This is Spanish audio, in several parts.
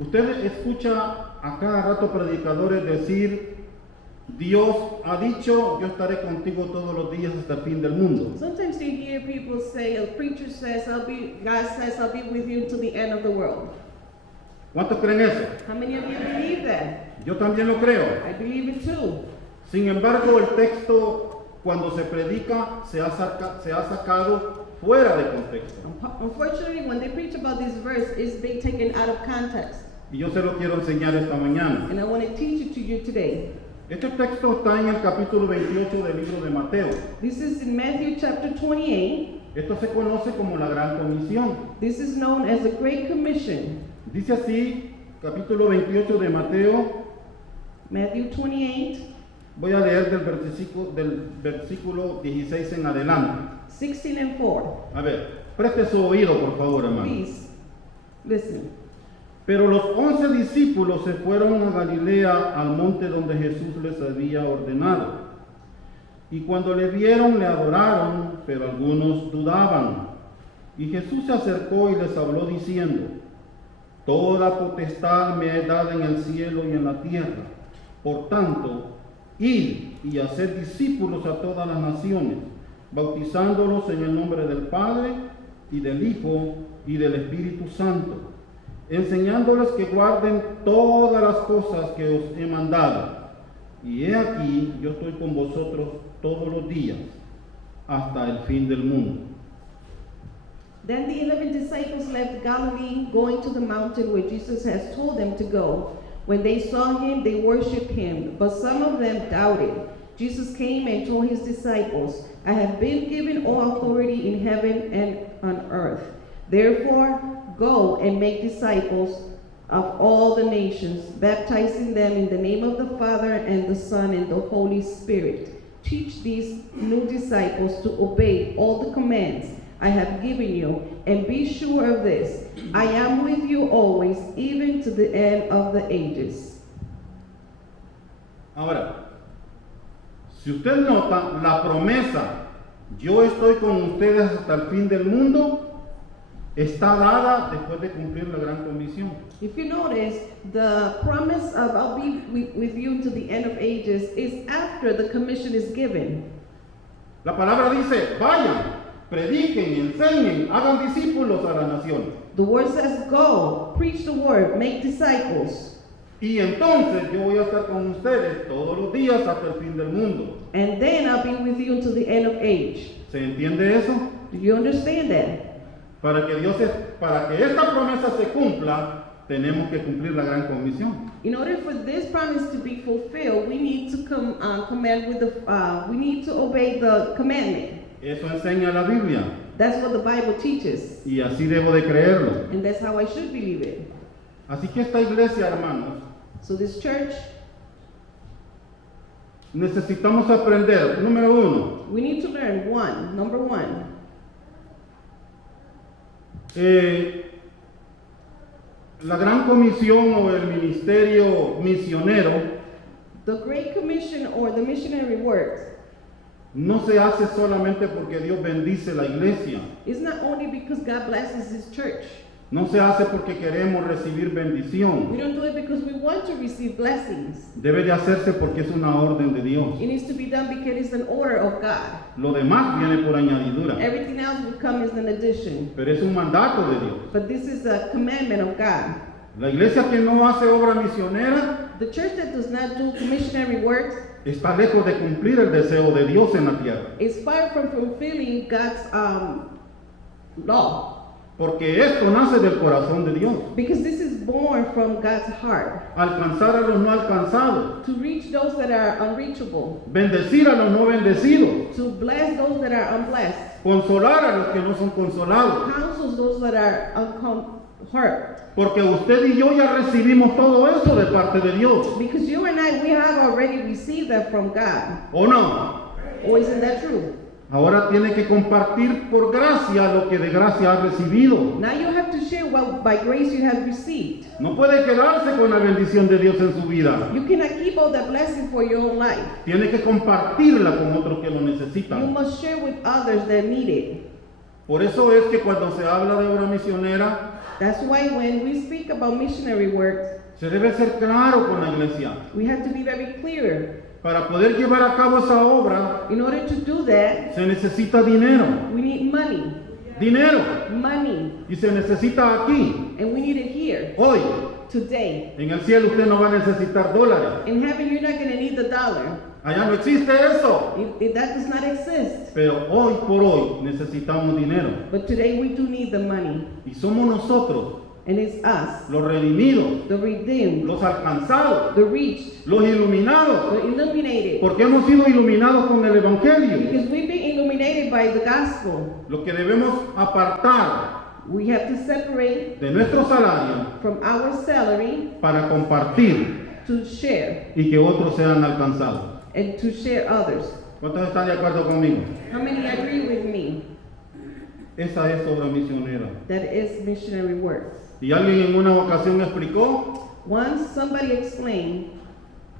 Usted escucha a cada rato predicadores decir, Dios ha dicho, yo estaré contigo todos los días hasta el fin del mundo. Sometimes you hear people say, a preacher says, God says, I'll be with you to the end of the world. ¿Cuántos creen eso? How many of you believe that? Yo también lo creo. I believe it too. Sin embargo, el texto, cuando se predica, se ha sacado fuera de contexto. Unfortunately, when they preach about this verse, it's being taken out of context. Y yo se lo quiero enseñar esta mañana. And I want to teach it to you today. Este texto está en el capítulo 28 del libro de Mateo. This is in Matthew chapter 28. Esto se conoce como la Gran Comisión. This is known as the Great Commission. Dice así, capítulo 28 de Mateo. Matthew 28, Voy a leer del versículo 16 en adelante. 16 and 4. A ver, preste su oído, por favor, hermano. Please, listen. Pero los 11 discípulos se fueron a Galilea, al monte donde Jesús les había ordenado. Y cuando le vieron, le adoraron, pero algunos dudaban. Y Jesús se acercó y les habló diciendo, toda potestad me es dada en el cielo y en la tierra. Por tanto, id y haced discípulos a todas las naciones, bautizándolos en el nombre del Padre, y del Hijo, y del Espíritu Santo, enseñándoles que guarden todas las cosas que os he mandado. Y he aquí, yo estoy con vosotros todos los días, hasta el fin del mundo. Then the 11 disciples left Galilee, going to the mountain where Jesus has told them to go. When they saw him, they worshipped him, but some of them doubted. Jesus came and told his disciples, I have been given all authority in heaven and on earth. Therefore, go and make disciples of all the nations, baptizing them in the name of the Father and the Son and the Holy Spirit. Teach these new disciples to obey all the commands I have given you, and be sure of this, I am with you always, even to the end of the ages. Ahora, si usted nota, la promesa, yo estoy con ustedes hasta el fin del mundo, está dada después de cumplir la gran comisión. If you notice, the promise of I'll be with you to the end of ages is after the commission is given. La palabra dice, vayan, prediquen, enseñen, hagan discípulos a las naciones. The word says, go, preach the word, make disciples. Y entonces yo voy a estar con ustedes todos los días hasta el fin del mundo. And then I'll be with you until the end of age. ¿Se entiende eso? Do you understand that? Para que esta promesa se cumpla, tenemos que cumplir la gran comisión. In order for this promise to be fulfilled, we need to we need to obey the commandment. Eso enseña la Biblia. That's what the Bible teaches. Y así debo de creerlo. And that's how I should believe it. Así que esta iglesia, hermanos, So this church, necesitamos aprender, número uno, we need to learn number one, la gran comisión o el ministerio misionero the Great Commission or the missionary work no se hace solamente porque Dios bendice la iglesia. is not only because God blesses his church. No se hace porque queremos recibir bendición. We don't do it because we want to receive blessings. Debe de hacerse porque es una orden de Dios. It needs to be done because it's an order of God. Lo demás viene por añadidura. Everything else will come as an addition. Pero es un mandato de Dios. But this is a commandment of God. La iglesia que no hace obra misionera The church that does not do missionary work está lejos de cumplir el deseo de Dios en la tierra. is far from fulfilling God's law. Porque esto nace del corazón de Dios. Because this is born from God's heart. Alcanzar a los no alcanzados. To reach those that are unreachable. Bendecir a los no bendecidos. To bless those that are unblessed. Consolar a los que no son consolados. Counsel those that are hurt. Porque usted y yo ya recibimos todo eso de parte de Dios. Because you and I, we have already received that from God. ¿O no? Or isn't that true? Ahora tiene que compartir por gracia lo que de gracia ha recibido. Now you have to share what by grace you have received. No puede quedarse con la bendición de Dios en su vida. You cannot keep all that blessing for your own life. Tiene que compartirla con otros que lo You necesitan. must share with others that need it. Por eso es que cuando se habla de obra misionera, That's why when we speak about missionary work, se debe ser claro con la iglesia. we have to be very clear. Para poder llevar a cabo esa obra, In order to do that, se necesita dinero. we need money. Dinero. Money. Y se necesita aquí, And we need it here, hoy. today. En el cielo usted no va a necesitar dólares. In heaven, you're not going to need the dollar. Allá no existe eso. That does not exist. Pero hoy por hoy necesitamos dinero. But today we do need the money. Y somos nosotros, And it's us, los redimidos, the redeemed, los alcanzados, the reached, los iluminados. the illuminated. Porque hemos sido iluminados con el Evangelio. Because we've been illuminated by the gospel. Lo que debemos apartar We have to separate de nuestro salario from our salary para compartir to share y que otros sean alcanzados. and to share others. ¿Cuántos están de acuerdo conmigo? How many agree with me? Esa es obra misionera. That is missionary work. Y alguien en una ocasión me explicó Once somebody explained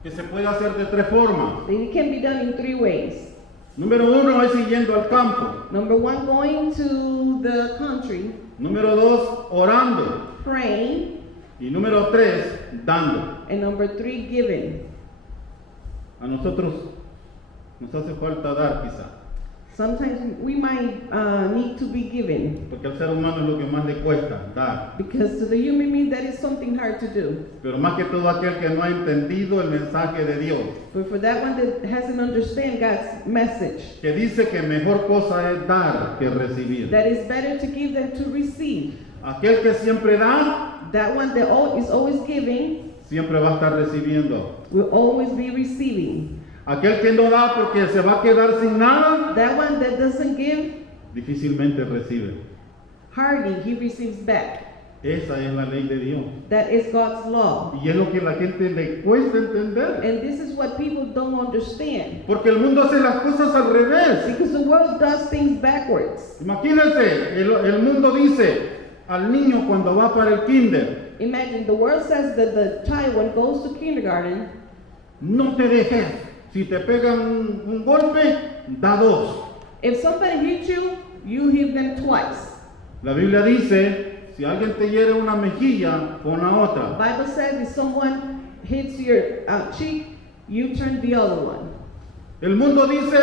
que se puede hacer de 3 formas. that it can be done in 3 ways. Número 1 es yendo al campo. Number 1, going to the country, Número 2, orando. praying, Y número 3, dando. and number 3, giving. A nosotros nos hace falta dar quizá. Sometimes we might need to be given, Porque al ser humano es lo que más le cuesta, dar. because to the human being that is something hard to do. Pero más que todo aquel que no ha entendido el mensaje de Dios. But for that one that hasn't understand God's message, Que dice que mejor cosa es dar que recibir. that it's better to give than to receive. Aquel que siempre da, That one that is always giving siempre va a estar recibiendo. will always be receiving. Aquel que no da porque se va a quedar sin nada, That one that doesn't give, difícilmente recibe. hardly he receives back. Esa es la ley de Dios. That is God's law. Y es lo que la gente le cuesta entender. And this is what people don't understand. Porque el mundo hace las cosas al revés. Because the world does things backwards. Imagínense, el mundo dice al niño cuando va para el kinder, Imagine the world says that the child when goes to kindergarten, no te dejes. Si te pegan un golpe, da 2. if somebody hits you, you hit them twice. La Biblia dice, si alguien te hiere una mejilla, pon la The otra. Bible says if someone hits your cheek, you turn the other one. El mundo dice,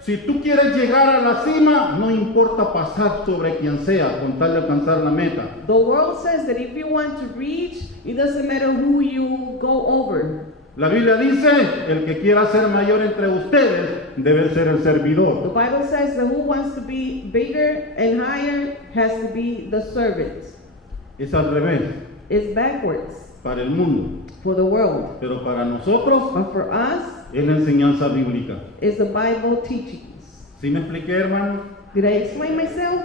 si tú quieres llegar a la cima, no importa pasar sobre quien sea, con tal de alcanzar la meta. The world says that if you want to reach, it doesn't matter who you go over. La Biblia dice, el que quiera ser mayor entre ustedes, debe ser el The servidor. Bible says that who wants to be bigger and higher has to be the servant. Es al revés, It's backwards para el mundo. for the world. Pero para nosotros, But for us, es la enseñanza bíblica. it's the Bible teachings. ¿Sí me expliqué, hermano? Did I explain myself?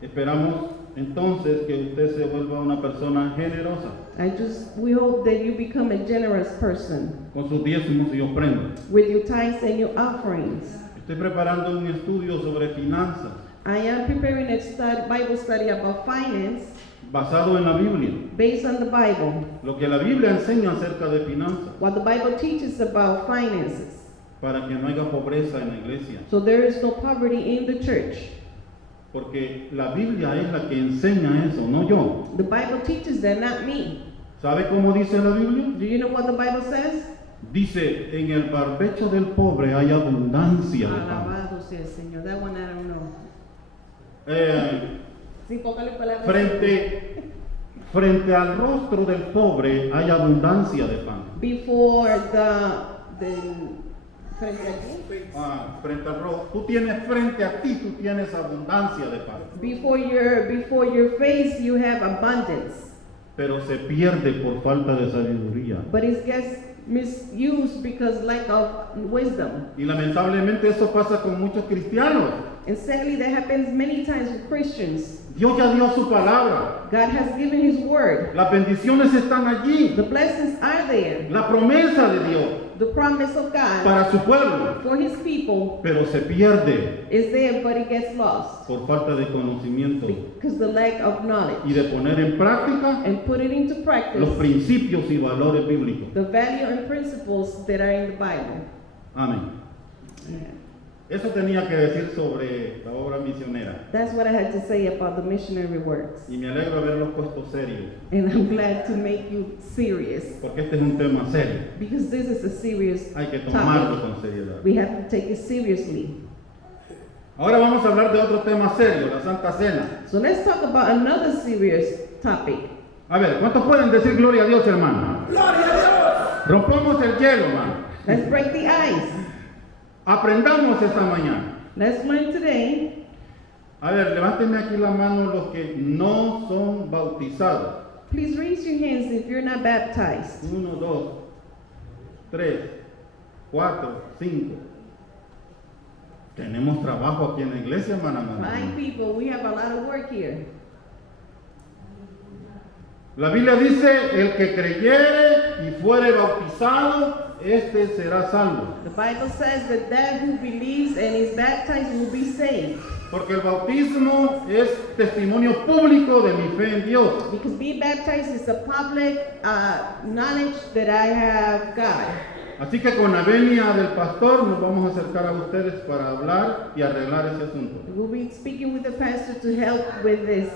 Esperamos entonces que usted se vuelva una persona generosa We hope that you become a generous person con sus diezmos y ofrendas. with your tithes and your offerings. Estoy preparando un estudio sobre finanzas I am preparing a Bible study about finance basado en la Biblia. based on the Bible. Lo que la Biblia enseña acerca de finanzas, What the Bible teaches about finances. para que no haya pobreza en la iglesia. So there is no poverty in the church. Porque la Biblia es la que enseña eso, no yo. The Bible teaches that, not me. ¿Sabe cómo dice la Biblia? Do you know what the Bible says? Dice, en el barbecho del pobre hay abundancia de pan. Alabado sea el Señor. That one I don't know. Eh, Sí, póngale palabras. frente al rostro del pobre hay abundancia de pan. Before the frente aquí. Frente al rostro, tú tienes frente a ti, tú tienes abundancia de pan. Before your face you have abundance. Pero se pierde por falta de sabiduría. But it gets misused because lack of wisdom. Y lamentablemente eso pasa con muchos cristianos. And sadly that happens many times with Christians. Dios ya dio su palabra. God has given His word. Las bendiciones están allí. The blessings are there. La promesa de Dios The promise of God para su pueblo. for His people Pero se pierde is there, but it gets lost por falta de conocimiento because the lack of y knowledge. de poner en práctica And put it into practice los principios y valores bíblicos. the value and principles that are in the Bible. Amén. Eso tenía que decir sobre la obra misionera. That's what I had to say about the missionary works. Y me alegro de haberlos puesto serios, And I'm glad to make you serious, porque este es un tema serio. because this is a serious Hay que tomarlo topic. con seriedad. We have to take it seriously. Ahora vamos a hablar de otro tema serio, la Santa Cena. So let's talk about another serious topic. A ver, ¿cuántos pueden decir gloria a Dios, hermano? ¡Gloria a Dios! Rompamos el hielo, hermano. Let's break the ice. Aprendamos esta mañana. Let's learn today. A ver, levántenme aquí la mano los que no son bautizados. Please raise your hands if you're not baptized. 1, 2, 3, 4, 5. Tenemos trabajo aquí en la iglesia, hermana. My people, we have a lot of work here. La Biblia dice, el que creyere y fuere bautizado, este será salvo. The Bible says that who believes and is baptized will be saved. Porque el bautismo es testimonio público de mi fe en Dios. Because being baptized is a public knowledge that I have God. Así que con la venia del pastor nos vamos a acercar a ustedes para hablar y arreglar ese asunto. We'll be speaking with the pastor to help with this,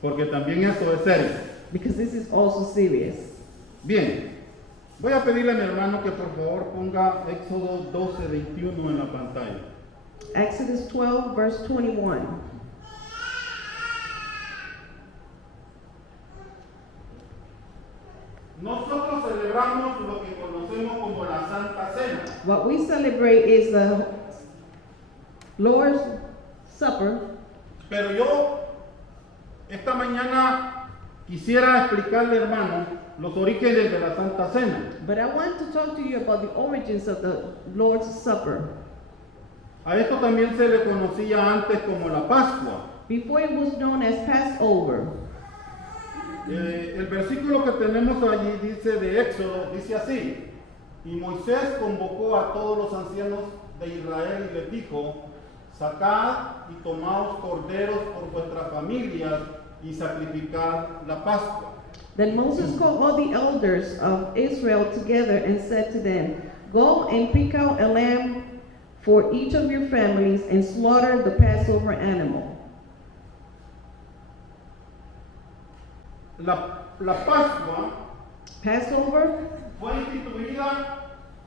Porque también eso es serio. because this is also serious. Bien, voy a pedirle a mi hermano que por favor ponga Éxodo 12:21 en la pantalla. Exodus 12, verse 21. Nosotros celebramos lo que conocemos como la Santa Cena. What we celebrate is the Lord's Supper, Pero yo esta mañana quisiera explicarle, hermano, los orígenes de la Santa Cena. but I want to talk to you about the origins of the Lord's Supper. A esto también se le conocía antes como la Pascua. Before it was known as Passover. El versículo que tenemos allí dice de Éxodo, dice así: y Moisés convocó a todos los ancianos de Israel y les dijo: sacad y tomaos corderos por vuestras familias y sacrificad la Pascua. Then Moses called all the elders of Israel together and said to them, go and pick out a lamb for each of your families and slaughter the Passover animal. La Pascua Passover fue instituida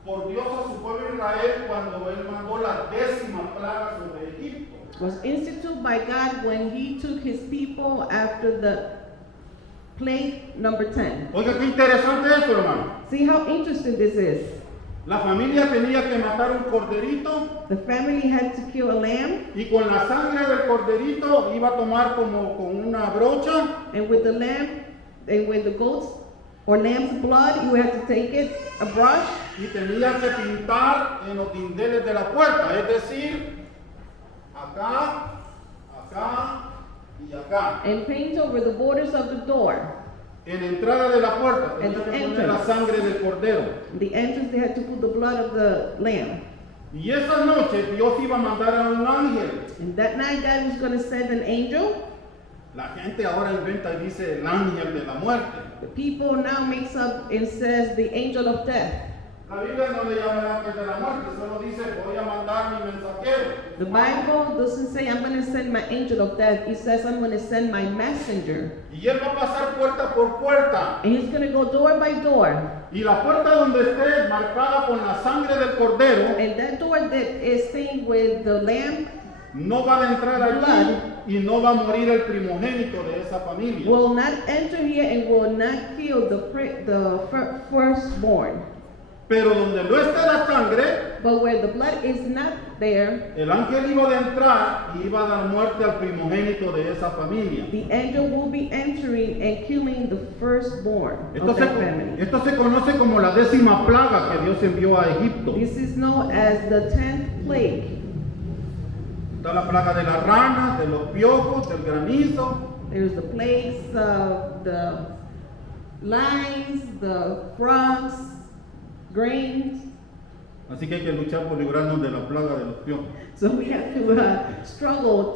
por Dios a su pueblo Israel cuando él mandó la 10ª plaga sobre Egipto. was instituted by God when he took his people after the plague number 10. Oiga, qué interesante esto, hermano. See how interesting this is. La familia tenía que matar un corderito The family had to kill a lamb, y con la sangre del corderito iba a tomar como con una brocha and with the lamb and with the goat's or lamb's blood, you had to take it, a brush, y tenía que pintar en los dinteles de la puerta, es decir, acá, acá y acá. and paint over the borders of the door. En la entrada de la puerta tenía And que the poner la entrance. sangre del cordero. The entrance, they had to put the blood of the lamb. Y esa noche Dios iba a mandar a un ángel. And that night, God was going to send an angel. La gente ahora inventa y dice el ángel de la muerte. The people now mix up and says the angel of death. La Biblia no le llama el ángel de la muerte, solo dice voy a mandar mi mensajero. The Bible doesn't say I'm going to send my angel of death. It says I'm going to send my messenger. Y él va a pasar puerta por puerta. And he's going to go door by door. Y la puerta donde esté marcada con la sangre del cordero, And that door that is stained with the lamb no va a entrar allí y no va a morir el primogénito de esa familia. will not enter here and will not kill the firstborn. Pero donde no esté la sangre, But where the blood is not there, el ángel iba a entrar y iba a dar muerte al primogénito de esa familia. the angel will be entering and killing the firstborn Esto of that family. esto se conoce como la 10ª plaga que Dios envió a Egipto. This is known as the 10th plague. Está la plaga de las ranas, de los piojos, del granizo. There's the plagues of the lions, the frogs, grains. Así que hay que luchar por librarnos de la plaga de los piojos. So we have to struggle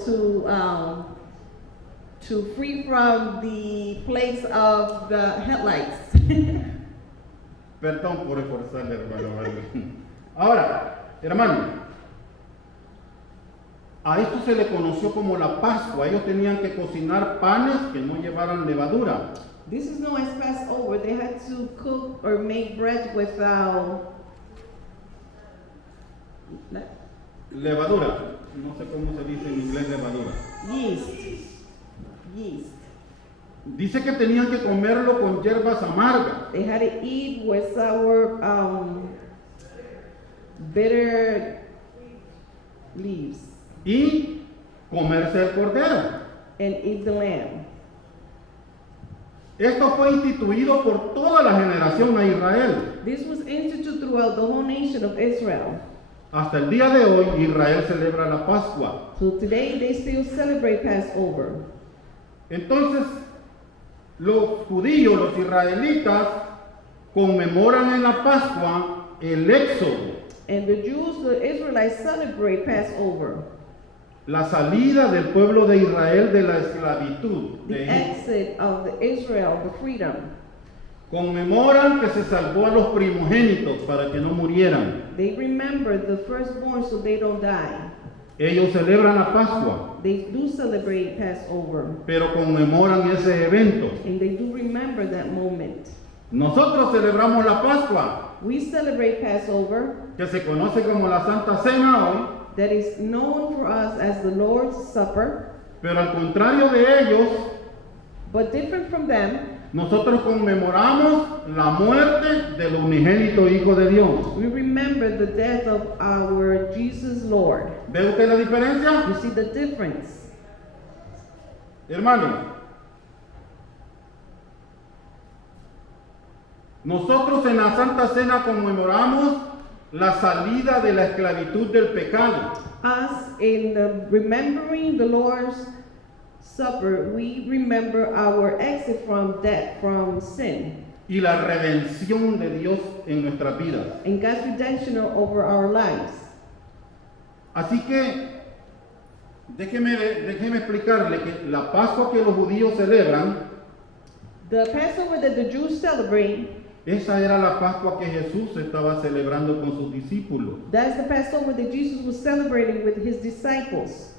to free from the plagues of the headlights. Perdón por esforzarle, hermano. Ahora, Hermano, a esto se le conoció como la Pascua. Ellos tenían que cocinar panes que no llevaran levadura. This is known as Passover. They had to cook or make bread without Levadura. No sé cómo se dice en inglés levadura. yeast. Yeast. Dice que tenían que comerlo con hierbas amargas. They had to eat with sour, bitter leaves Y comerse el cordero. and eat the lamb. Esto fue instituido por toda la generación a Israel. This was instituted throughout the whole nation of Israel. Hasta el día de hoy Israel celebra la Pascua. So today they still celebrate Passover. Entonces, los judíos, los israelitas, conmemoran en la Pascua el éxodo, And the Jews, the Israelites, celebrate Passover, la salida del pueblo de Israel de la esclavitud the de Egipto. exit of the Israel, the freedom. Conmemoran que se salvó a los primogénitos para que no murieran. They remember the firstborn so they don't die. Ellos celebran la Pascua, They do celebrate Passover, pero conmemoran ese evento. and they do remember that moment. Nosotros celebramos la Pascua, We celebrate Passover, que se conoce como la Santa Cena hoy, that is known for us as the Lord's Supper, pero al contrario de ellos, but different from them, nosotros conmemoramos la muerte del unigénito Hijo de Dios. we remember the death of our Jesus Lord. ¿Ve usted la diferencia? You see the difference? Hermano, nosotros en la Santa Cena conmemoramos la salida de la esclavitud del pecado. Us, in remembering the Lord's Supper, we remember our exit from death, from sin, Y la redención de Dios en nuestras vidas. and God's redemption over our lives. Así que déjeme explicarle que la Pascua que los judíos celebran, The Passover that the Jews celebrate, esa era la Pascua que Jesús estaba celebrando con sus discípulos. that's the Passover that Jesus was celebrating with his disciples.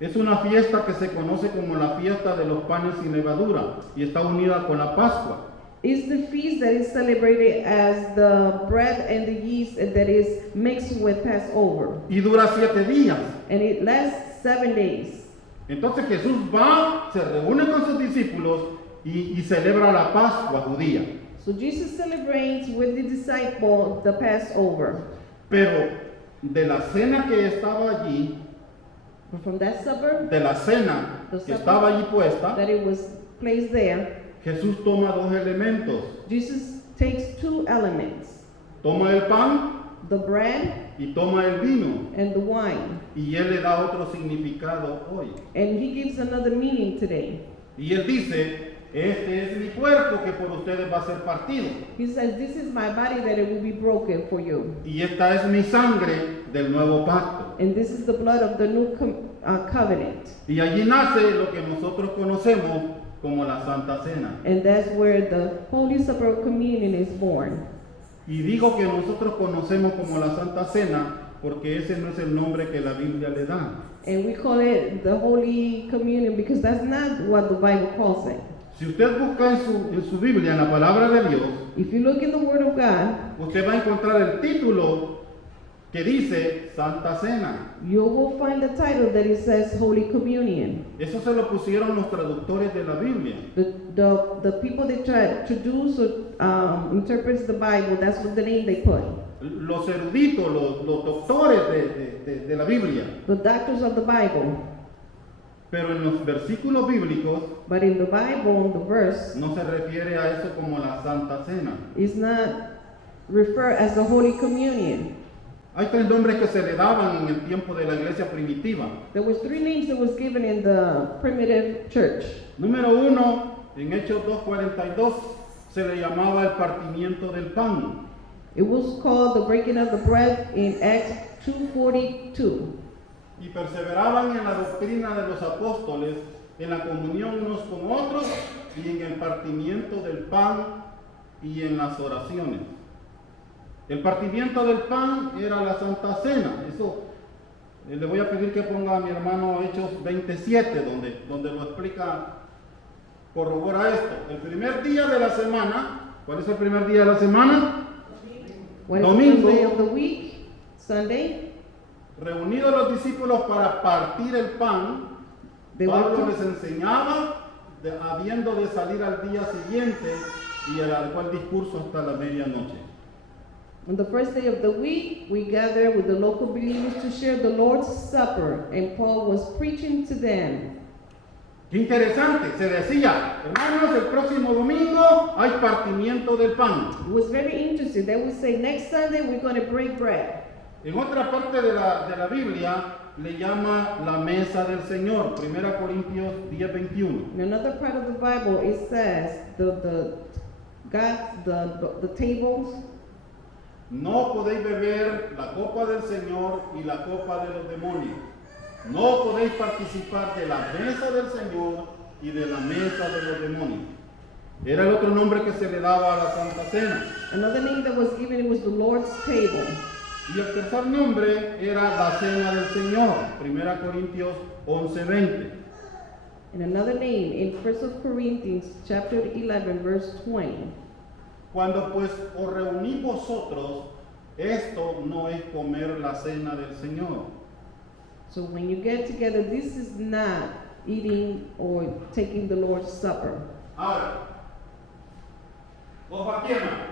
Es una fiesta que se conoce como la fiesta de los panes sin levadura y está unida con la Pascua. It's the feast that is celebrated as the bread and the yeast that is mixed with Passover. Y dura 7 días. And it lasts 7 days. Entonces Jesús va, se reúne con sus discípulos y celebra la Pascua judía. So Jesus celebrates with the disciple the Passover. Pero de la cena que estaba allí, But from that supper de la cena que estaba allí puesta, that it was placed there, Jesús toma 2 elementos. Jesus takes 2 elements, Toma el pan the bread y toma el vino. and the wine, Y Él le da otro significado hoy. and he gives another meaning today. Y Él dice, este es mi cuerpo que por ustedes va a ser partido. He says, this is my body that it will be broken for you. Y esta es mi sangre del nuevo pacto. And this is the blood of the new covenant. Y allí nace lo que nosotros conocemos como la Santa Cena. And that's where the Holy Supper of Communion is born. Y digo que nosotros conocemos como la Santa Cena porque ese no es el nombre que la Biblia le da. And we call it the Holy Communion because that's not what the Bible calls it. Si usted busca en su Biblia, en la palabra de Dios, If you look in the Word of God, usted va a encontrar el título que dice Santa Cena. you will find the title that it says Holy Communion. Eso se lo pusieron los traductores de la Biblia. The people that try to traduce or interpret the Bible, that's what the name they put. Los eruditos, los doctores de la Biblia. The doctors of the Bible. Pero en los versículos bíblicos But in the Bible, the verse no se refiere a eso como la Santa Cena. is not referred as the Holy Communion. Hay 3 nombres que se le daban en el tiempo de la iglesia primitiva. There was 3 names that was given in the primitive church. Número 1, en Hechos 2:42 se le llamaba el partimiento del pan. It was called the breaking of the bread in Acts 2:42. Y perseveraban en la doctrina de los apóstoles, en la comunión unos con otros y en el partimiento del pan y en las oraciones. El partimiento del pan era la Santa Cena. Eso le voy a pedir que ponga a mi hermano Hechos 27, donde lo explica, corrobora esto. El primer día de la semana, ¿cuál es el primer día de la semana? What is Domingo. the first day of the week? Sunday. Reunidos los discípulos para partir el pan, They went Pablo to- les enseñaba, habiendo de salir al día siguiente, y alargó el discurso hasta la medianoche. On the first day of the week, we gathered with the local believers to share the Lord's Supper, and Paul was preaching to them. Qué interesante, se decía, hermanos, el próximo domingo hay partimiento del pan. It was very interesting. They would say, next Sunday we're going to break bread. En otra parte de la Biblia le llama la mesa del Señor, 1 Corintios 10:21. In another part of the Bible, it says the tables. No podéis beber la copa del Señor y la copa de los demonios. No podéis participar de la mesa del Señor y de la mesa de los demonios. Era el otro nombre que se le daba a la Santa Cena. Another name that was given was the Lord's table. Y el tercer nombre era la Cena del Señor, 1 Corintios 11:20. And another name in 1 Corinthians chapter 11, verse 20. Cuando pues os reunís vosotros, esto no es comer la cena del Señor. So when you get together, this is not eating or taking the Lord's Supper. Ahora, ojo aquí, hermano.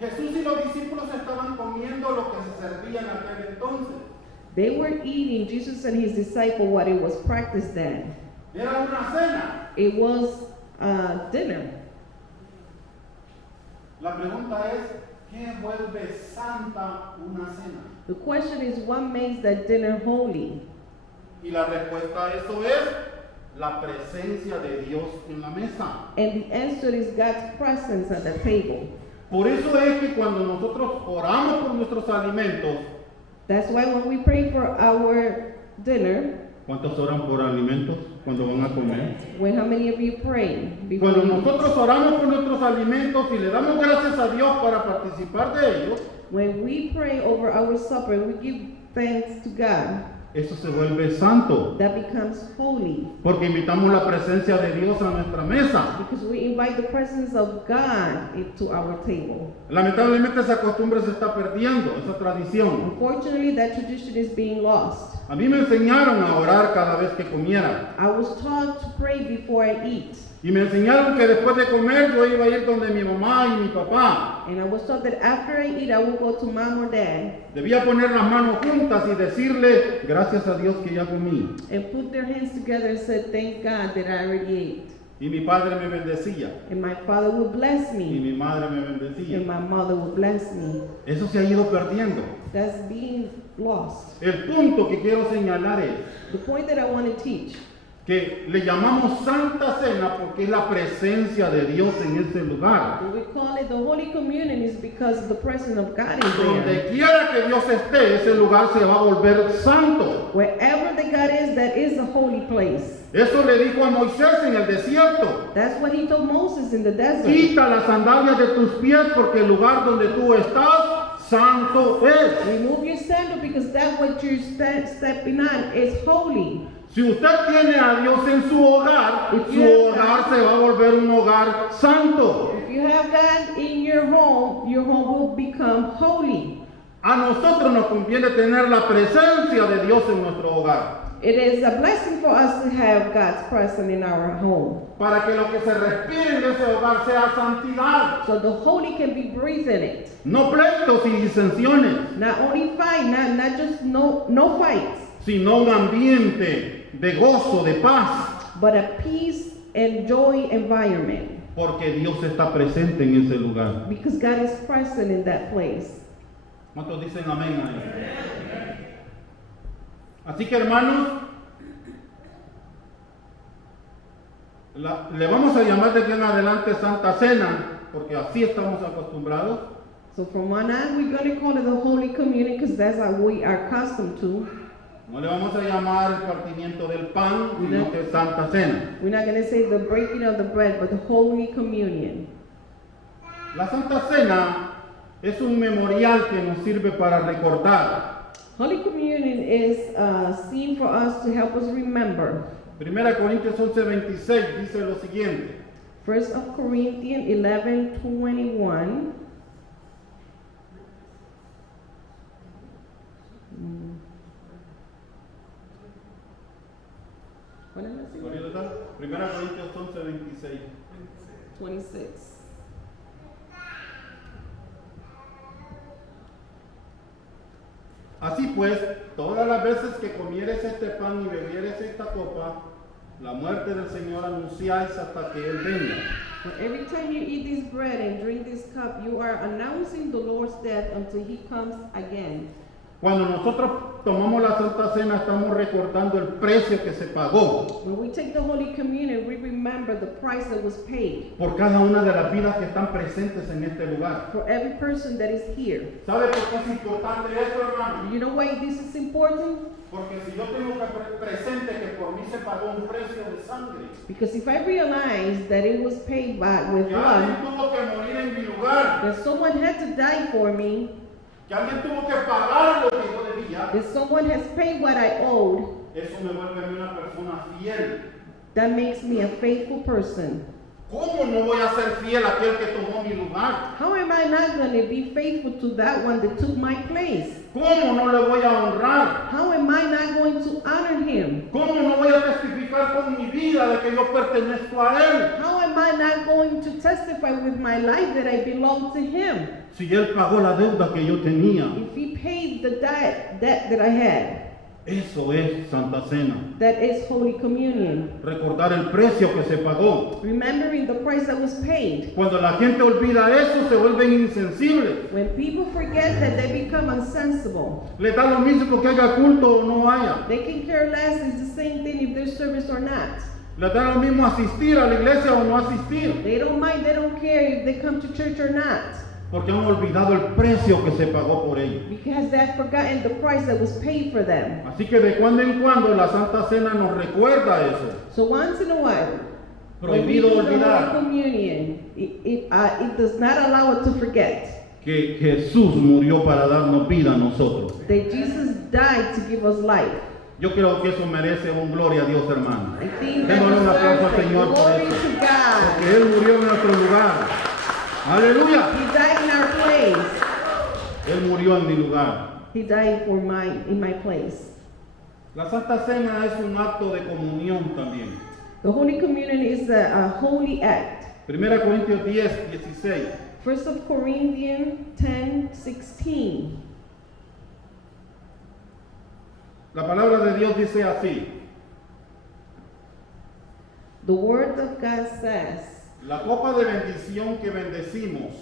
Jesús y los discípulos estaban comiendo lo que se servía en aquel entonces. They were eating, Jesus and his disciple, what it was practiced then. Era una cena. It was dinner. La pregunta es, ¿qué vuelve santa una cena? The question is, what makes that dinner holy? Y la respuesta a eso es la presencia de Dios en la mesa. And the answer is God's presence at the table. Por eso es que cuando nosotros oramos por nuestros alimentos, That's why when we pray for our dinner, ¿cuántos oran por alimentos cuando van a comer? how many of you pray before Cuando you eat? nosotros oramos por nuestros alimentos y le damos gracias a Dios para participar de ellos, When we pray over our supper, we give thanks to God. eso se vuelve santo, That becomes holy porque invitamos la presencia de Dios a nuestra mesa. because we invite the presence of God into our table. Lamentablemente esa costumbre se está perdiendo, esa tradición. Unfortunately, that tradition is being lost. A mí me enseñaron a orar cada vez que comiera. I was taught to pray before I eat. Y me enseñaron que después de comer yo iba a ir donde mi mamá y mi papá. And I was taught that after I eat, I will go to mom or dad Debía poner las manos juntas y decirle, gracias a Dios que ya comí. and put their hands together and said, thank God that I already ate. Y mi padre me bendecía. And my father would bless Y me. mi madre me And bendecía. my mother would bless me. Eso se ha ido perdiendo. That's being lost. El punto que quiero señalar es The point that I want to teach, que le llamamos Santa Cena porque es la presencia de Dios en ese lugar. we call it the Holy Communion, is because the presence of God is there. Donde quiera que Dios esté, ese lugar se va a volver santo. Wherever the God is, that is a holy place. Eso le dijo a Moisés en el desierto. That's what he told Moses in the desert. Quita las sandalias de tus pies porque el lugar donde tú estás, santo es. Remove your sandal because that what you're stepping on is holy. Si usted tiene a Dios en su hogar, su hogar se va a volver un hogar santo. If you have God in your home will become holy. A nosotros nos conviene tener la presencia de Dios en nuestro hogar, It is a blessing for us to have God's presence in our home. para que lo que se respire en ese hogar sea santidad, So the holy can be breathed in it. no pleitos y disensiones, Not only fight, not just no fights, sino un ambiente de gozo, de paz, but a peace and joy environment. porque Dios está presente en ese lugar. Because God is present in that place. ¿Cuántos dicen amén a eso? Así que hermanos, le vamos a llamar de aquí en adelante Santa Cena, porque así estamos acostumbrados. So from on on, we're going to call it the Holy Communion because that's how we are accustomed to. No le vamos a llamar el partimiento del pan, sino que Santa Cena. We're not going to say the breaking of the bread, but the Holy Communion. La Santa Cena es un memorial que nos sirve para recordar. Holy Communion is a scene for us to help us remember. 1 Corintios 11:26 dice lo siguiente. 1 Corinthians 11:21. What did I say? 1 Corintios 11:26. 26. Así pues, todas las veces que comieres este pan y bebieres esta copa, la muerte del Señor anunciáis hasta que Él venga. For every time you eat this bread and drink this cup, you are announcing the Lord's death until He comes again. Cuando nosotros tomamos la Santa Cena, estamos recordando el precio que se pagó When we take the Holy Communion, we remember the price that was paid por cada una de las vidas que están presentes en este lugar. for every person that is here. ¿Sabe por qué es importante esto, hermano? You know why this is important? Porque si yo tengo que presente que por mí se pagó un precio de sangre, Because if I realize that it was paid with que alguien blood, tuvo que morir en mi lugar, that someone had to die for me, que alguien tuvo que pagar lo que yo debía, that someone has paid what I owed, eso me vuelve a mí una persona fiel. that makes me a faithful person. ¿Cómo no voy a ser fiel a aquel que tomó mi lugar? How am I not going to be faithful to that one that took my place? ¿Cómo no le voy a honrar? How am I not going to honor him? ¿Cómo no voy a testificar con mi vida de que yo pertenezco a Él? How am I not going to testify with my life that I belong to him? Si Él pagó la deuda que yo tenía. If he paid the debt that I had, Eso es Santa Cena. that is Holy Communion. Recordar el precio que se pagó. Remembering the price that was paid. Cuando la gente olvida eso, se vuelven insensibles. When people forget that, they become insensible. Le da lo mismo que haya culto o no haya. They can care less. It's the same thing if there's service or not. Le da lo mismo asistir a la iglesia o no asistir. They don't mind, they don't care if they come to church or not. Porque han olvidado el precio que se pagó por ellos. Because they have forgotten the price that was paid for them. Así que de cuando en cuando la Santa Cena nos recuerda eso. So once in a while, when we Prohibido do the Holy olvidar Communion, it does not allow us to forget que Jesús murió para darnos vida a nosotros. that Jesus died to give us life. Yo creo que eso merece un gloria a Dios, hermano. I think that Démosle un aplauso al deserves Señor por glory eso. to God. Porque Él murió en nuestro lugar. Aleluya. He died in our place. Él murió en mi lugar. He died in my place. La Santa Cena es un acto de comunión también. The Holy Communion is a holy act. 1 Corintios 10:16. 1 Corinthians 10:16. La palabra de Dios dice así. The Word of God says, La copa de bendición que bendecimos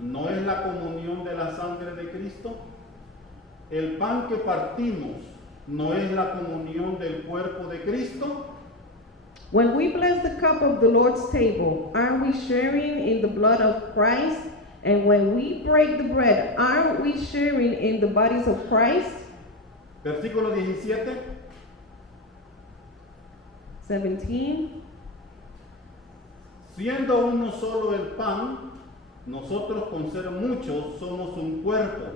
no es la comunión de la sangre de Cristo. El pan que partimos no es la comunión del cuerpo de Cristo. when we bless the cup of the Lord's table, aren't we sharing in the blood of Christ? And when we break the bread, aren't we sharing in the bodies of Christ? Versículo 17. 17. Siendo uno solo el pan, nosotros con ser muchos somos un cuerpo,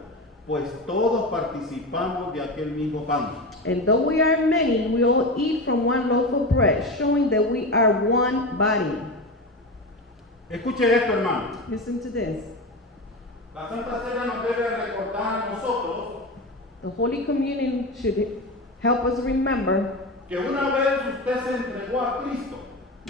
pues todos participamos de aquel mismo pan. And though we are many, we all eat from one loaf of bread, showing that we are one body. Escuche esto, hermano. Listen to this. La Santa Cena nos debe recordar a nosotros The Holy Communion should help us remember que una vez usted se entregó a Cristo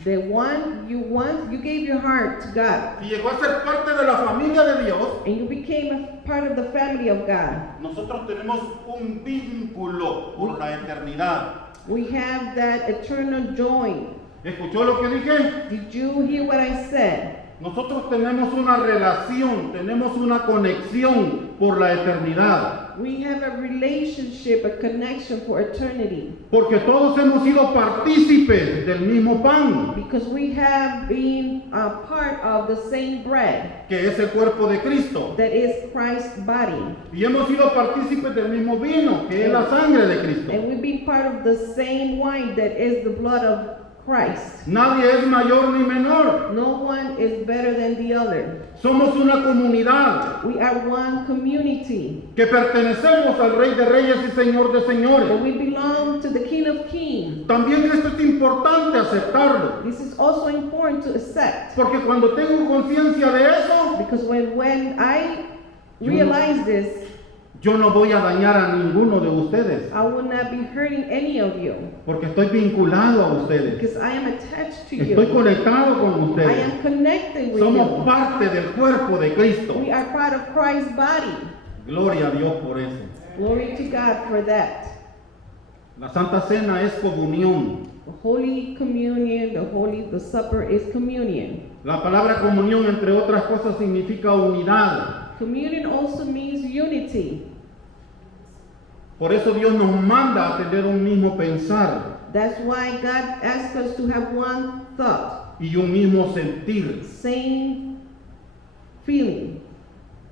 that once you gave your heart to God y llegó a ser parte de la familia de Dios, and you became a part of the family of God. nosotros tenemos un vínculo por la eternidad. We have that eternal joy. ¿Escuchó lo que dije? Did you hear what I said? Nosotros tenemos una relación, tenemos una conexión por la eternidad. We have a relationship, a connection for eternity. Porque todos hemos sido partícipes del mismo pan, Because we have been a part of the same bread que es el cuerpo de Cristo. that is Christ's body. Y hemos sido partícipes del mismo vino, que es la sangre de Cristo. And we've been part of the same wine that is the blood of Christ. Nadie es mayor ni menor. No one is better than the other. Somos una comunidad We are one community. que pertenecemos al Rey de Reyes y Señor de But Señores. we belong to the King of Kings. También esto es importante aceptarlo, This is also important to accept. porque cuando tengo conciencia de eso, Because when I realize this, yo no voy a dañar a ninguno de ustedes, I will not be hurting any of you. porque estoy vinculado a ustedes. Because I am attached to Estoy you. conectado con I ustedes. am connected with Somos you. parte del cuerpo de Cristo. We are part of Christ's body. Gloria a Dios por eso. Glory to God for that. La Santa Cena es comunión. The Holy Communion, the supper is communion. La palabra comunión, entre otras cosas, significa unidad. Communion also means unity. Por eso Dios nos manda a tener un mismo pensar That's why God asks us to have one thought, y un mismo sentir. same feeling.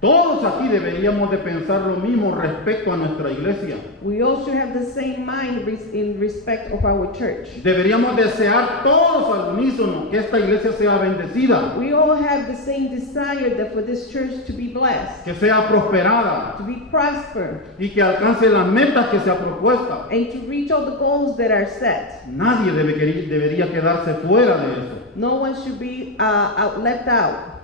Todos aquí deberíamos de pensar lo mismo respecto a nuestra iglesia. We all should have the same mind in respect of our church. Deberíamos desear todos al unísono que esta iglesia sea bendecida, We all have the same desire that for this church to be blessed, que sea prosperada to be prosper, y que alcance las metas que se ha propuesto. and to reach all the goals that are set. Nadie debería quedarse fuera de eso, No one should be left out.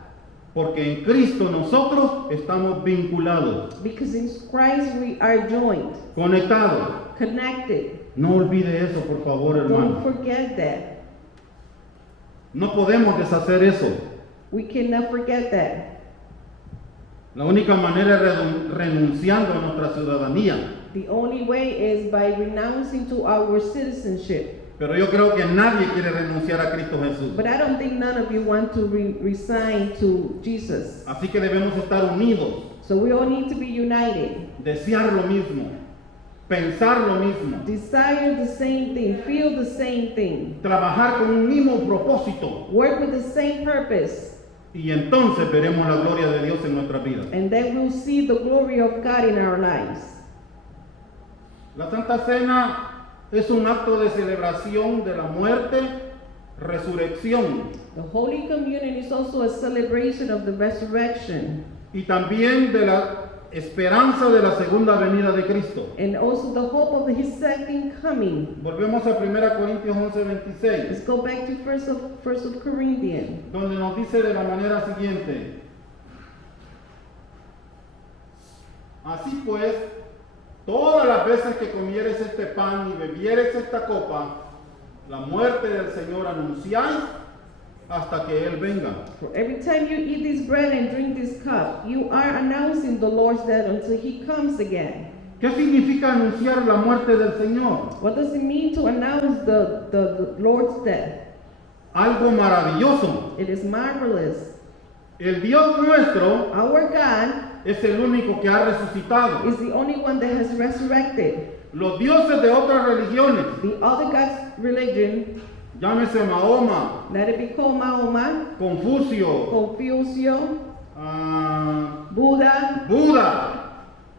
porque en Cristo nosotros estamos vinculados, Because in Christ we are joined, conectados. connected. No olvide eso, por favor, Don't hermano. forget that. No podemos deshacer eso. We cannot forget that. La única manera es renunciando a nuestra ciudadanía. The only way is by renouncing to our citizenship. Pero yo creo que nadie quiere renunciar a Cristo Jesús. But I don't think none of you want to resign to Jesus. Así que debemos estar unidos, So we all need to be united. desear lo mismo, pensar lo mismo, Desire the same thing, feel the same thing, trabajar con un mismo propósito. work with the same purpose, Y entonces veremos la gloria de Dios en nuestras vidas. and then we'll see the glory of God in our lives. La Santa Cena es un acto de celebración de la muerte, resurrección The Holy Communion is also a celebration of the resurrection y también de la esperanza de la segunda venida de Cristo. and also the hope of His second coming. Volvemos a 1 Corintios 11:26, Let's go back to First of Corinthians. donde nos dice de la manera siguiente: así pues, todas las veces que comieres este pan y bebieres esta copa, la muerte del Señor anunciáis hasta que Él venga. For every time you eat this bread and drink this cup, you are announcing the Lord's death until He comes again. ¿Qué significa anunciar la muerte del Señor? What does it mean to announce the Lord's death? Algo maravilloso. It is marvelous. El Dios nuestro Our God es el único que ha resucitado. is the only one that has resurrected. Los dioses de otras religiones, The other God's religion, llámese Mahoma, let it be called Mahoma, Confucio, Confucio, Buddha, Buda,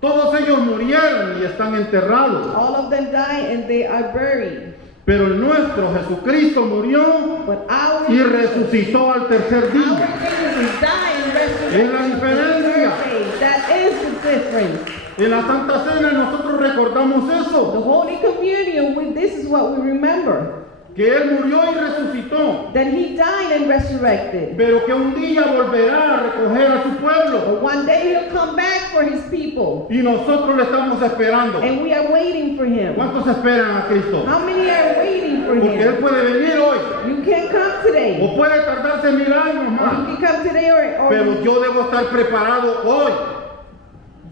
todos ellos murieron y están enterrados. all of them die and they are buried. Pero el nuestro Jesucristo murió But our y resucitó al tercer día. Jesus died and resurrected. Es la diferencia. That is the difference. En la Santa Cena nosotros recordamos The eso, Holy Communion, this is what we remember. que Él murió y resucitó, That He died and resurrected. pero que un día volverá a recoger a su pueblo. But one day He'll come back for His people. Y nosotros le estamos esperando. And we are waiting for Him. ¿Cuántos esperan a Cristo? How many are waiting for Porque Él Him? puede venir hoy, You can come today. o puede tardarse 1000 años Or más, you can come today pero yo debo estar preparado hoy,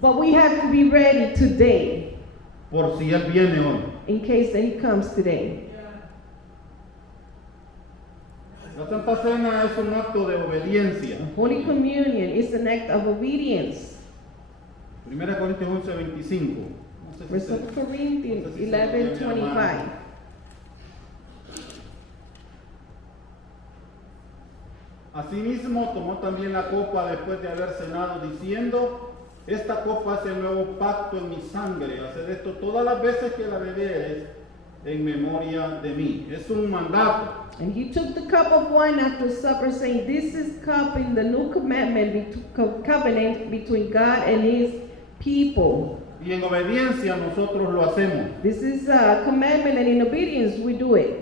but we have to be ready today por si Él viene hoy. in case that He comes today. La Santa Cena es un acto de obediencia. Holy Communion is an act of obedience. 1 Corintios 11:25. No sé si First se- of Corinthians no sé si se lo tiene a 11:25. mano. Asimismo tomó también la copa después de haber cenado, diciendo: esta copa es el nuevo pacto en mi sangre. Haced esto todas las veces que la bebieres en memoria de mí. Es un mandato. And he took the cup of wine after supper, saying, "This is cup in the new covenant between God and his people. Y en obediencia nosotros lo hacemos. This is a commandment, and in obedience we do it."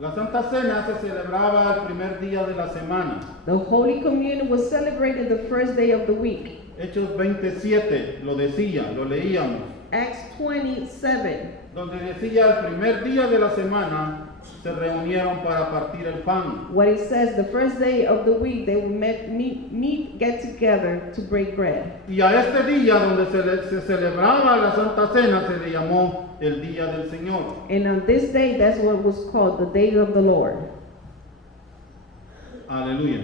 La Santa Cena se celebraba el primer día de la semana. The Holy Communion was celebrated the first day of the week. Hechos 27 lo decía, lo leíamos, Acts 27, donde decía el primer día de la semana se reunieron para partir el pan. what it says, the first day of the week they would get together to break bread. Y a este día donde se celebraba la Santa Cena se le llamó el Día del Señor. And on this day, that's what was called the Day of the Lord. Aleluya.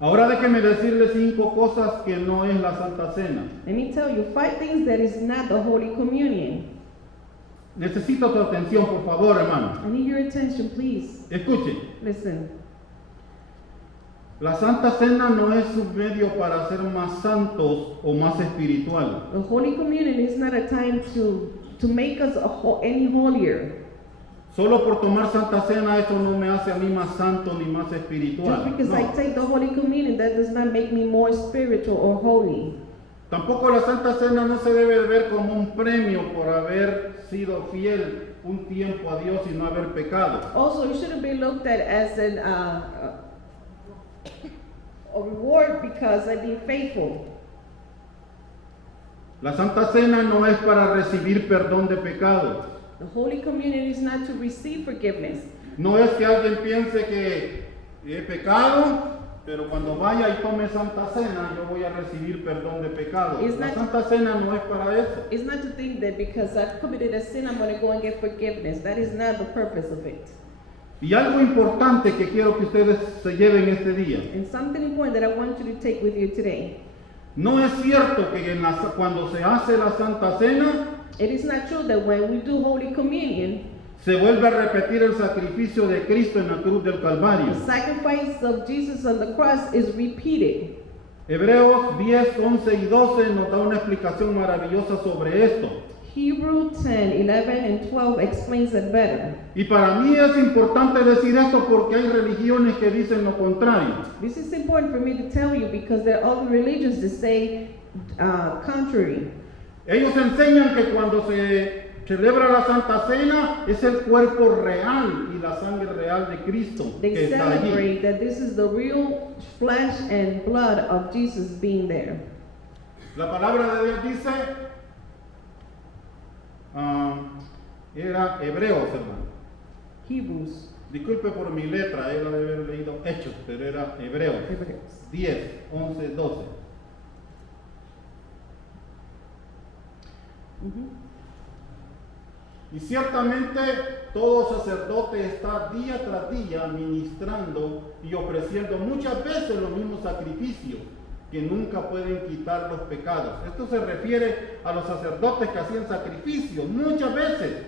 Ahora déjeme decirle 5 cosas que no es la Santa Cena. Let me tell you 5 things that is not the Holy Communion. Necesito tu atención, por favor, hermano. I need your attention, please. Escuche. Listen. La Santa Cena no es un medio para ser más santos o más espiritual. The Holy Communion is not a time to make us any holier. Solo por tomar Santa Cena eso no me hace a mí más santo ni más espiritual. Just because No. I take the Holy Communion, that does not make me more spiritual or holy. Tampoco la Santa Cena no se debe ver como un premio por haber sido fiel un tiempo a Dios y no haber pecado. Also, it shouldn't be looked at as a reward because I've been faithful. La Santa Cena no es para recibir perdón de pecados. The Holy Communion is not to receive forgiveness. No es que alguien piense que he pecado, pero cuando vaya y tome Santa Cena yo voy a recibir perdón de pecados. It's La not- Santa Cena no es para eso. It's not to think that because I've committed a sin, I'm going to go and get forgiveness. That is not the purpose of it. Y algo importante que quiero que ustedes se lleven este día. And something important that I want you to take with you today. No es cierto que cuando se hace la Santa Cena It is not true that when we do Holy Communion, se vuelve a repetir el sacrificio de Cristo en la cruz del Calvario. the sacrifice of Jesus on the cross is repeated. Hebreos 10, 11 y 12 nos da una explicación maravillosa sobre esto. Hebrews 10, 11, and 12 explains it better. Y para mí es importante decir esto porque hay religiones que dicen lo contrario. This is important for me to tell you because there are other religions that say contrary. Ellos enseñan que cuando se celebra la Santa Cena es el cuerpo real y la sangre real de Cristo They que está allí. celebrate that this is the real flesh and blood of Jesus being there. La palabra de Dios dice, era Hebreos, hermano. Hebrews. Disculpe por mi letra, él debe haber leído Hechos, pero era Hebreos. Hebrews. 10, 11, 12. Y ciertamente todo sacerdote está día tras día ministrando y ofreciendo muchas veces los mismos sacrificios que nunca pueden quitar los pecados. Esto se refiere a los sacerdotes que hacían sacrificios muchas veces,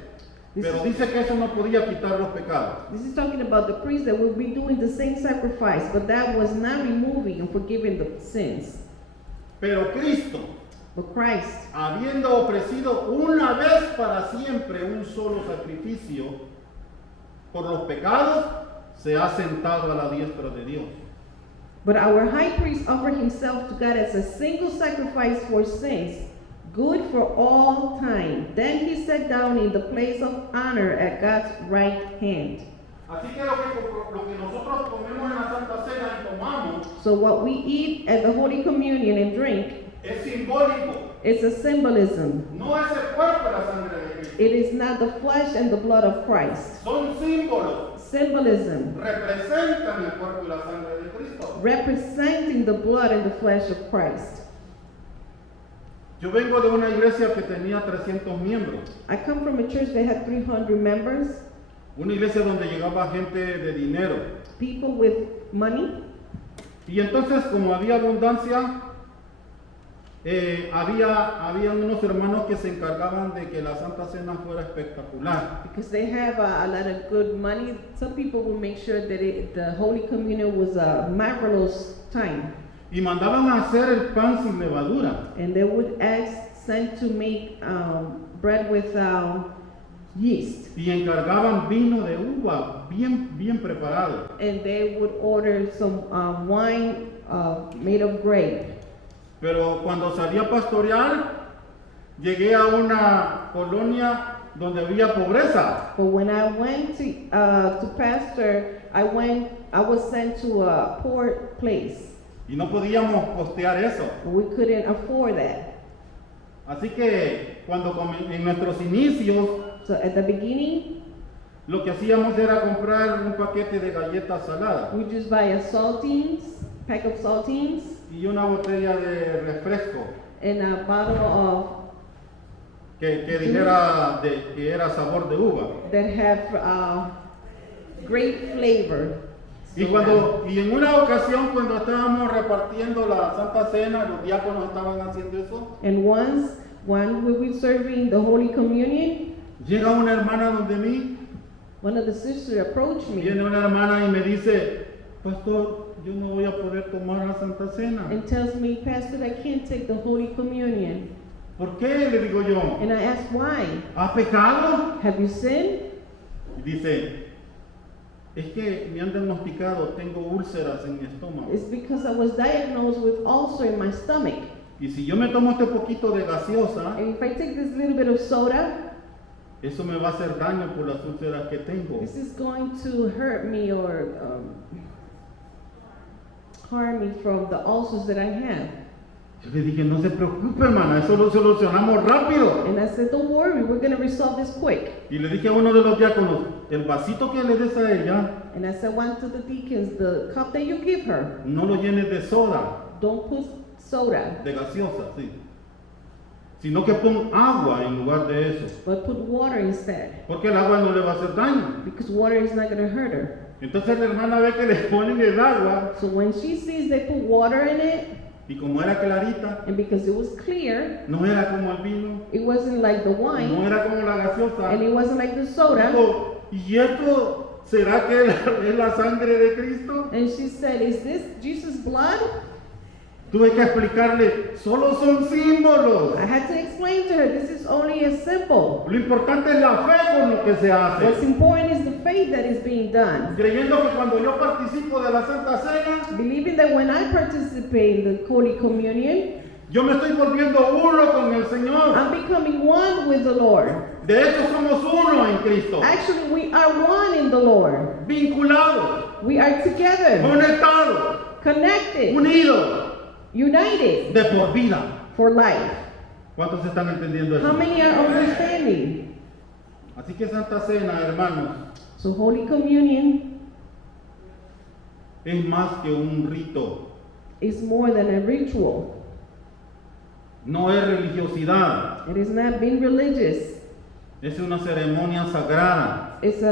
pero dice que eso no podía quitar los pecados. This is talking about the priests that will be doing the same sacrifice, but that was not removing and forgiving the sins. Pero Cristo, But Christ, habiendo ofrecido una vez para siempre un solo sacrificio por los pecados, se ha sentado a la diestra de Dios. but our high priest offered himself to God as a single sacrifice for sins, good for all time. Then he sat down in the place of honor at God's right hand. Así que lo que nosotros comemos en la Santa Cena y tomamos So what we eat at the Holy Communion and drink, es simbólico. it's a symbolism. No es el cuerpo y la sangre de Cristo. It is not the flesh and the blood of Christ. Son símbolos. Symbolism, Representan el cuerpo y la sangre de Cristo. representing the blood and the flesh of Christ. Yo vengo de una iglesia que tenía 300 miembros. I come from a church that had 300 members, Una iglesia donde llegaba gente de dinero. people with money. Y entonces, como había abundancia, había unos hermanos que se encargaban de que la Santa Cena fuera espectacular. Because they have a lot of good money, some people will make sure that the Holy Communion was a marvelous time. Y mandaban a hacer el pan sin levadura. And they would send to make bread without yeast. y encargaban vino de uva bien preparado. And they would order some wine made of grape. Pero cuando salí a pastorear, llegué a una colonia donde había pobreza. But when I went to pastor, I was sent to a poor place. Y no podíamos costear eso. We couldn't afford that. Así que en nuestros inicios, So at the beginning, lo que hacíamos era comprar un paquete de galletas saladas we just buy a pack of saltines, y una botella de refresco and a bottle of que dijera que era sabor de uva. that have grape flavor. Y en una ocasión, cuando estábamos repartiendo la Santa Cena, los diáconos estaban haciendo eso, And once, when we were serving the Holy Communion, llega una hermana donde mí, one of the sisters approached me viene una hermana y me dice, pastor, yo no voy a poder tomar la Santa Cena. and tells me, Pastor, I can't take the Holy Communion. ¿Por qué? Le digo yo, And I asked, why? ¿ha pecado? Have you sinned? Y dice, es que me han diagnosticado, tengo úlceras en mi estómago. It's because I was diagnosed with ulcer in my stomach. Y si yo me tomo este poquito de gaseosa, And if I take this little bit of soda, eso me va a hacer daño por las úlceras que tengo. this is going to hurt me or harm me from the ulcers that I have. Yo le dije, no se preocupe, hermana, eso lo solucionamos rápido. And I said, don't worry, we're going to resolve this quick. Y le dije a uno de los diáconos, el vasito que le des a ella, And I said, one to the deacons, the cup that you give her, no lo llenes de soda, don't put soda, de gaseosa, sí. Sino que pon agua en lugar de eso. but put water instead. Porque el agua no le va a hacer daño. Because water is not going to hurt her. Entonces la hermana ve que le ponen el agua, So when she sees they put water in it, y como era clarita, and because it was clear, no era como el vino, it wasn't like the no wine, era como la gaseosa. and it wasn't like the soda. Dijo, ¿y esto será que es la sangre de Cristo? And she said, is this Jesus' blood? Tuve que explicarle, solo son símbolos. I had to explain to her, this is only a symbol. Lo importante es la fe con lo que se What's hace. important is the faith that is being done. Creyendo que cuando yo participo de la Santa Cena, Believing that when I participate in the Holy Communion, yo me estoy volviendo uno con el Señor. I'm becoming one with the Lord. De hecho, somos uno en Cristo. Actually, we are one in the Lord. Vinculados, We are together, conectados, connected, unidos, united de por vida. for life. ¿Cuántos están entendiendo How eso? many are understanding? Así que Santa Cena, hermanos, So Holy Communion es más que un rito. is more than a ritual. No es religiosidad. It is not being religious. Es una ceremonia sagrada It's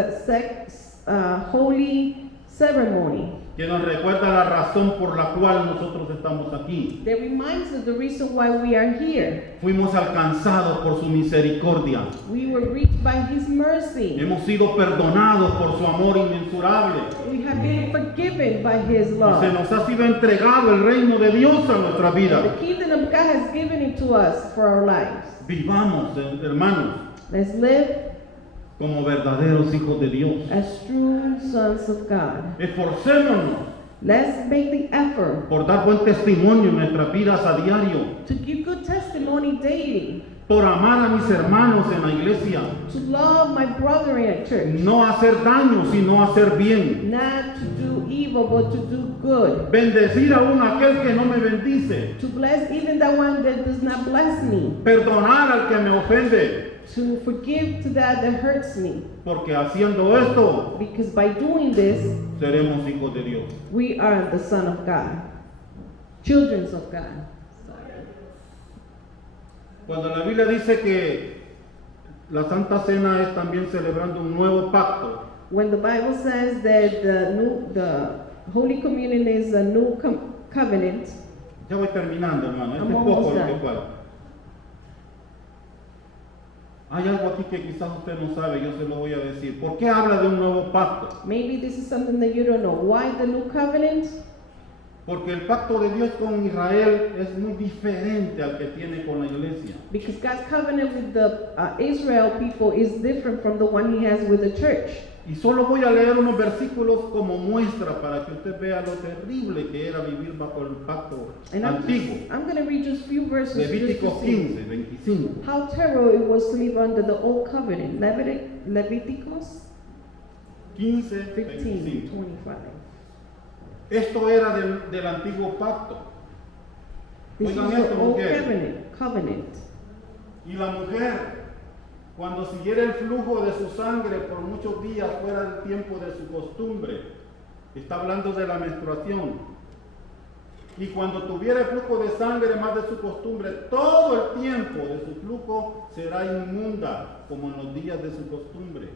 a holy ceremony que nos recuerda la razón por la cual nosotros estamos aquí. that reminds us the reason why we are here. Fuimos alcanzados por su misericordia. We were reached by His mercy. Hemos sido perdonados por su amor inmensurable. We have been forgiven by His Y se love. nos ha sido entregado el reino de Dios a nuestra vida. The kingdom of God has given it to us for our lives. Vivamos, hermanos, Let's live como verdaderos hijos de Dios. as true sons of God. Esforcémonos Let's make the effort por dar buen testimonio en nuestras vidas a diario, to give good testimony daily, por amar a mis hermanos en la iglesia, to love my brother in church, no hacer daño, sino hacer bien. not to do evil but to do good, Bendecir aún a aquel que no me bendice. to bless even the one that does not bless me, Perdonar al que me ofende. to forgive to that hurts me, Porque haciendo esto, because by doing this, seremos hijos de Dios. we are the son of God, children of God. Sorry. Cuando la Biblia dice que la Santa Cena es también celebrando un nuevo pacto, When the Bible says that the Holy Communion is a new covenant, ya voy terminando, hermano, este I'm es poco almost lo que done. falta. Hay algo aquí que quizás usted no sabe, yo se lo voy a decir. ¿Por qué habla de un nuevo pacto? maybe this is something that you don't know. Why the new covenant? Porque el pacto de Dios con Israel es muy diferente al que tiene con la iglesia. Because God's covenant with the Israel people is different from the one he has with the church. Y solo voy a leer unos versículos como muestra para que usted vea lo terrible que era vivir bajo el pacto And antiguo. I'm going to read just a few verses just Levítico to see 15, 25. how terrible it was to live under the old covenant. Leviticus 15, 15, 25. 25. Esto era del antiguo pacto. This is Oigan the esto, old mujer. covenant. Y la mujer, cuando siguiera el flujo de su sangre por muchos días fuera del tiempo de su costumbre, está hablando de la menstruación, y cuando tuviera el flujo de sangre más de su costumbre, todo el tiempo de su flujo será inmunda, como en los días de su costumbre.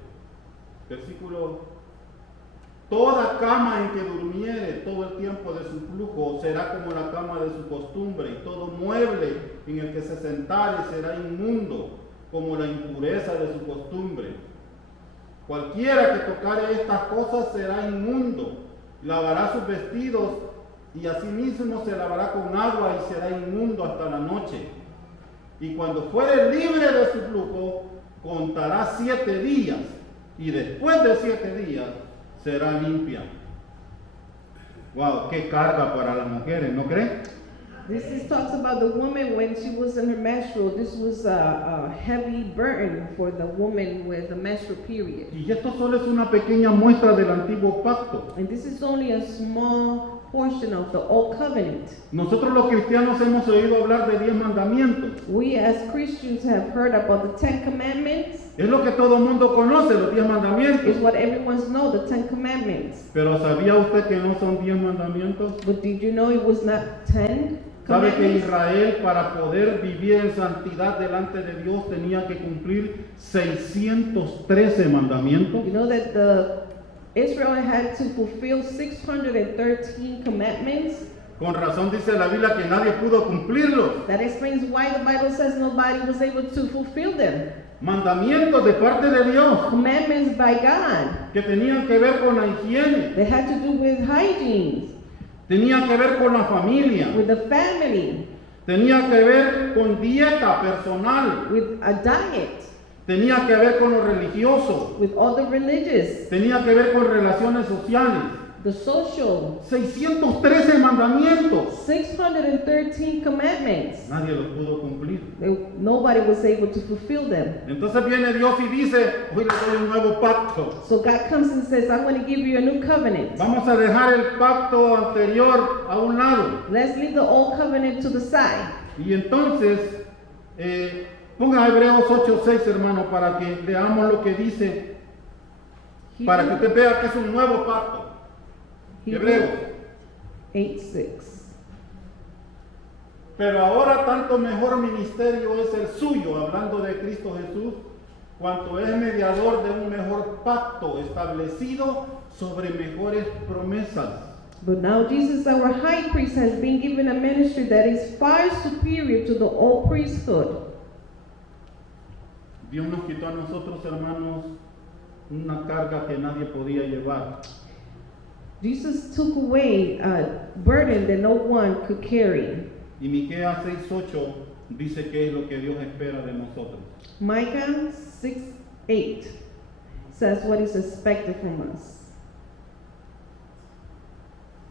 Versículo: toda cama en que durmiere todo el tiempo de su flujo será como la cama de su costumbre, y todo mueble en el que se sentare será inmundo, como la impureza de su costumbre. Cualquiera que tocare estas cosas será inmundo, lavará sus vestidos y asimismo se lavará con agua y será inmundo hasta la noche. Y cuando fuere libre de su flujo, contará 7 días, y después de 7 días será limpia. Wow, qué carga para las mujeres, ¿no creen? This talks about the woman when she was in her menstrual. This was a heavy burden for the woman with the menstrual period. Y esto solo es una pequeña muestra del antiguo pacto. And this is only a small portion of the old covenant. Nosotros los cristianos hemos oído hablar de 10 mandamientos. We as Christians have heard about the 10 commandments. Es lo que todo el mundo conoce, los 10 It's mandamientos. what everyone knows, the 10 commandments. Pero ¿sabía usted que no son 10 mandamientos? But did you know it was not 10 ¿Sabe que commandments? Israel, para poder vivir en santidad delante de Dios, tenía que cumplir 613 mandamientos? You know that Israel had to fulfill 613 commandments. Con razón dice la Biblia que nadie pudo cumplirlos. That explains why the Bible says nobody was able to fulfill them. Mandamientos de parte de Dios Commandments by God. que tenían que ver con la higiene, They had to do with hygiene, tenían que ver con la familia, with the family, tenía que ver con dieta personal, with a diet, tenía que ver con lo religioso, with all the religious, tenía que ver con relaciones sociales. the social. 613 mandamientos. 613 commandments. Nadie los pudo cumplir. Nobody was able to fulfill them. Entonces viene Dios y dice, hoy les doy un nuevo pacto. So God comes and says, I'm going to give you a new covenant. Vamos a dejar el pacto anterior a un lado. Let's leave the old covenant to the side. Y entonces, ponga Hebreos 8:6, hermano, para que leamos lo que dice, para que usted vea que es un nuevo pacto. Hebreos. 8:6. Pero ahora tanto mejor ministerio es el suyo, hablando de Cristo Jesús, cuanto es mediador de un mejor pacto establecido sobre mejores promesas. But now Jesus, our high priest, has been given a ministry that is far superior to the old priesthood. Dios nos quitó a nosotros, hermanos, una carga que nadie podía llevar. Jesus took away a burden that no one could carry. Y Miqueas 6:8 dice que es lo que Dios espera de nosotros. Micah 6:8 says what is expected from us.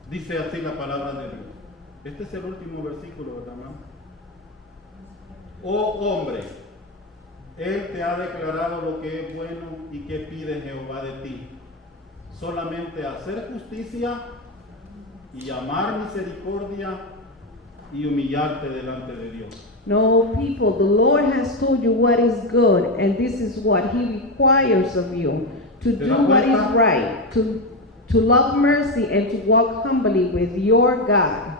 Dice así la palabra de Dios. Este es el último versículo, ¿verdad, hermano? Oh hombre, Él te ha declarado lo que es bueno y que pide Jehová de ti. Solamente hacer justicia y amar misericordia y humillarte delante de Dios. No, people, the Lord has told you what is good, and this is what He requires of you, to do what is right, to love mercy and to walk humbly with your God.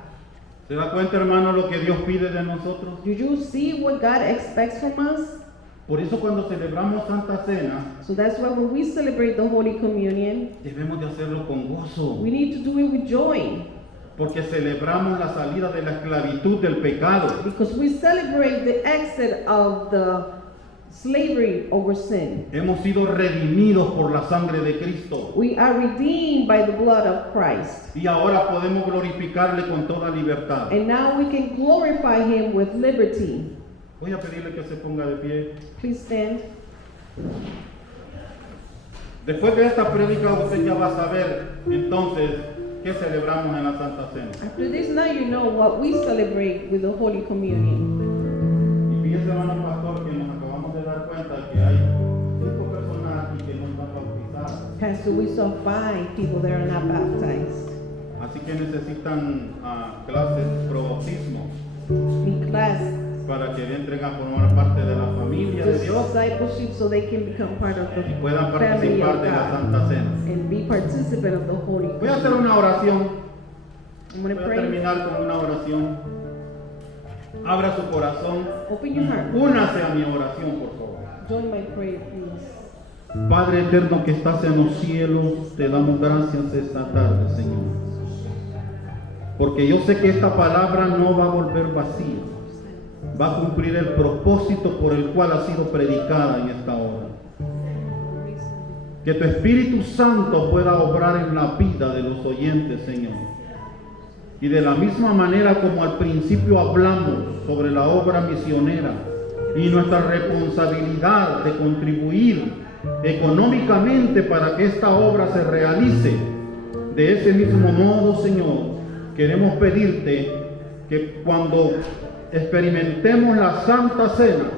¿Se da cuenta, hermano, lo que Dios pide de nosotros? Do you see what God expects from us? Por eso cuando celebramos Santa Cena, So that's why when we celebrate the Holy Communion, debemos de hacerlo con gozo, we need to do it with joy, porque celebramos la salida de la esclavitud del pecado. because we celebrate the exit of the slavery over sin. Hemos sido redimidos por la sangre de Cristo. We are redeemed by the blood of Christ. Y ahora podemos glorificarle con toda libertad. And now we can glorify him with liberty. Voy a pedirle que se ponga de pie. Please stand. Después de esta prédica usted ya va a saber entonces qué celebramos en la Santa Cena. After this, now you know what we celebrate with the Holy Communion. Y fíjese, hermano pastor, que nos acabamos de dar cuenta que hay 5 personas aquí que no están bautizadas. Pastor, we saw 5 people that are not baptized. Así que necesitan clases pro bautismo Need class para que entren a formar parte de la familia de Dios discipleship so they can become part of the y puedan family participar of de la God Santa Cena. and be participant of the Holy Voy a hacer Communion. una oración. I'm going Voy to a pray. terminar con una oración. Abra su corazón. Open your heart. Únase a mi oración, por favor. Join my prayer, please. Padre eterno que estás en los cielos, te damos gracias esta tarde, Señor. Porque yo sé que esta palabra no va a volver vacía. Va a cumplir el propósito por el cual ha sido predicada en esta hora. Que tu Espíritu Santo pueda obrar en la vida de los oyentes, Señor. Y de la misma manera como al principio hablamos sobre la obra misionera y nuestra responsabilidad de contribuir económicamente para que esta obra se realice, de ese mismo modo, Señor, queremos pedirte que cuando experimentemos la Santa Cena,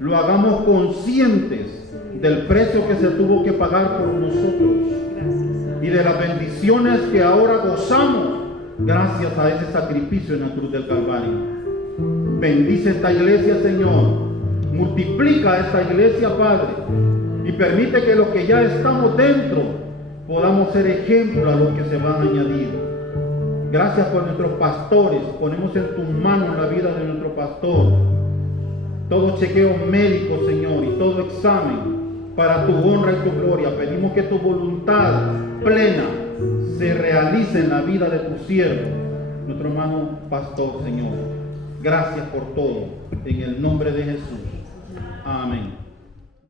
lo hagamos conscientes del precio que se tuvo que pagar por nosotros y de las bendiciones que ahora gozamos gracias a ese sacrificio en la cruz del Calvario. Bendice esta iglesia, Señor. Multiplica esta iglesia, Padre, y permite que los que ya estamos dentro podamos ser ejemplo a los que se van a añadir. Gracias por nuestros pastores. Ponemos en tus manos la vida de nuestro pastor. Todo chequeo médico, Señor, y todo examen para tu honra y tu gloria. Pedimos que tu voluntad plena se realice en la vida de tu siervo, nuestro hermano pastor, Señor. Gracias por todo. En el nombre de Jesús. Amén.